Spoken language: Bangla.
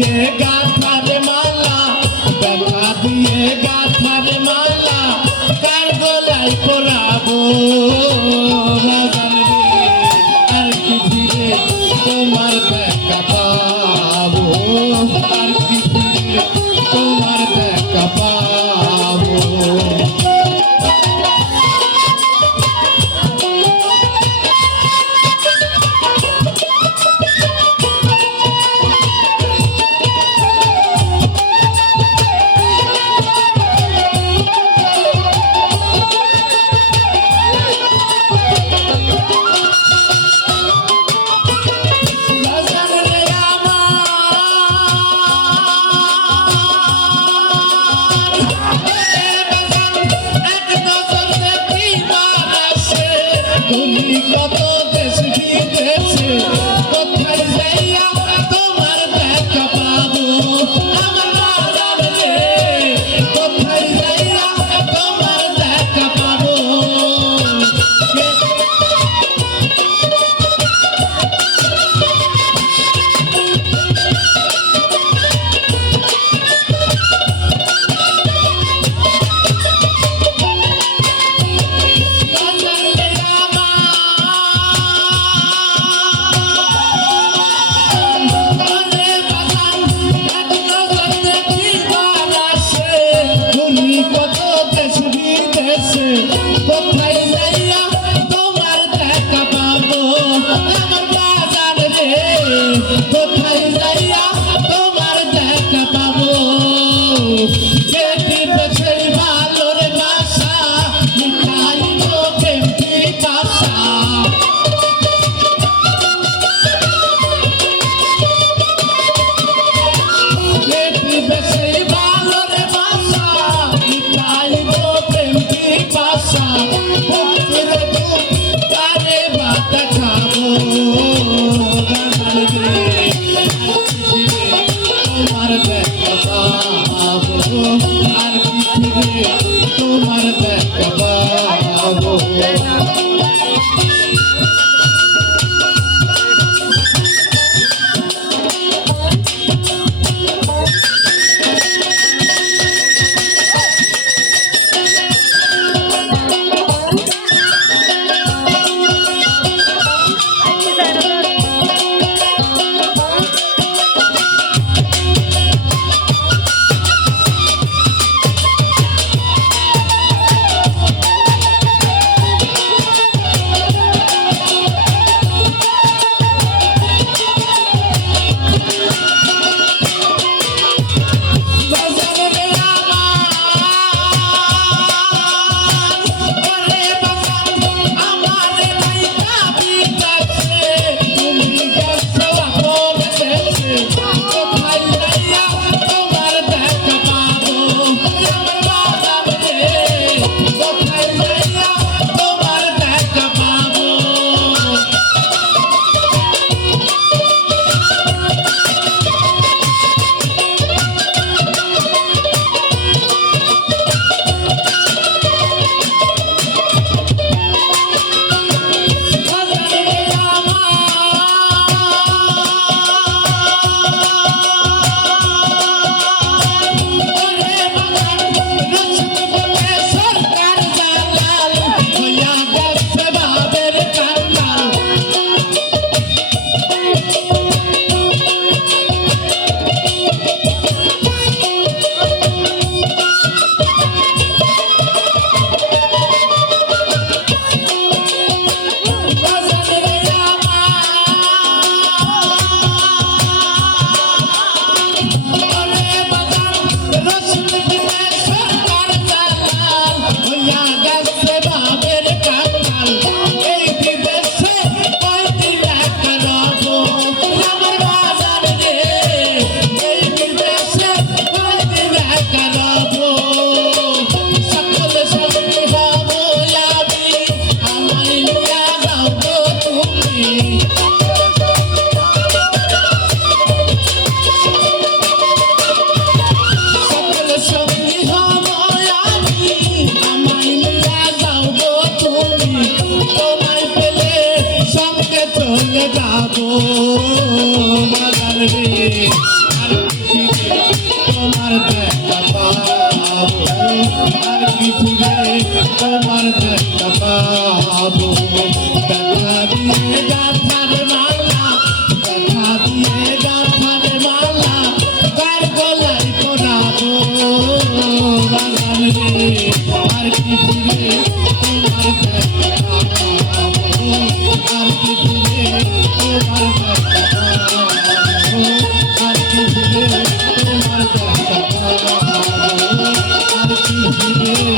দিয়ে গাথারে মালা, ব্যথা দিয়ে গাথারে মালা, কার গলায় পরাবো বাজান রে, আর কি ফিরে তোমার দেখা পাবো, আর কি ফিরে তোমার দেখা পাবো। কত দেশ বিদেশে কোথায় যাইয়া তোমার দেখা পাবো আমার বাজার রে, কোথায় যাইয়া তোমার দেখা পাবো। কোথায় যাইয়া তোমার দেখা পাবো আমার বাজার রে, কোথায় যাইয়া তোমার দেখা পাবো। যেটি বছর ভালোর বাসা মিঠাইব প্রেম পিপাসা, যেটি বছর ভালোর বাসা মিঠাইব প্রেম পিপাসা। তোমার দেখা পাবো দেখা দিয়ে গাথার মালা দেখা দিয়ে গাথার মালা গায়ের গলায় পরাবো বাগান রে আর কি ফিরে তোমার দেখা পাবো আর কি ফিরে তোমার দেখা পাবো আর কি ফিরে তোমার দেখা পাবো আর কি ফিরে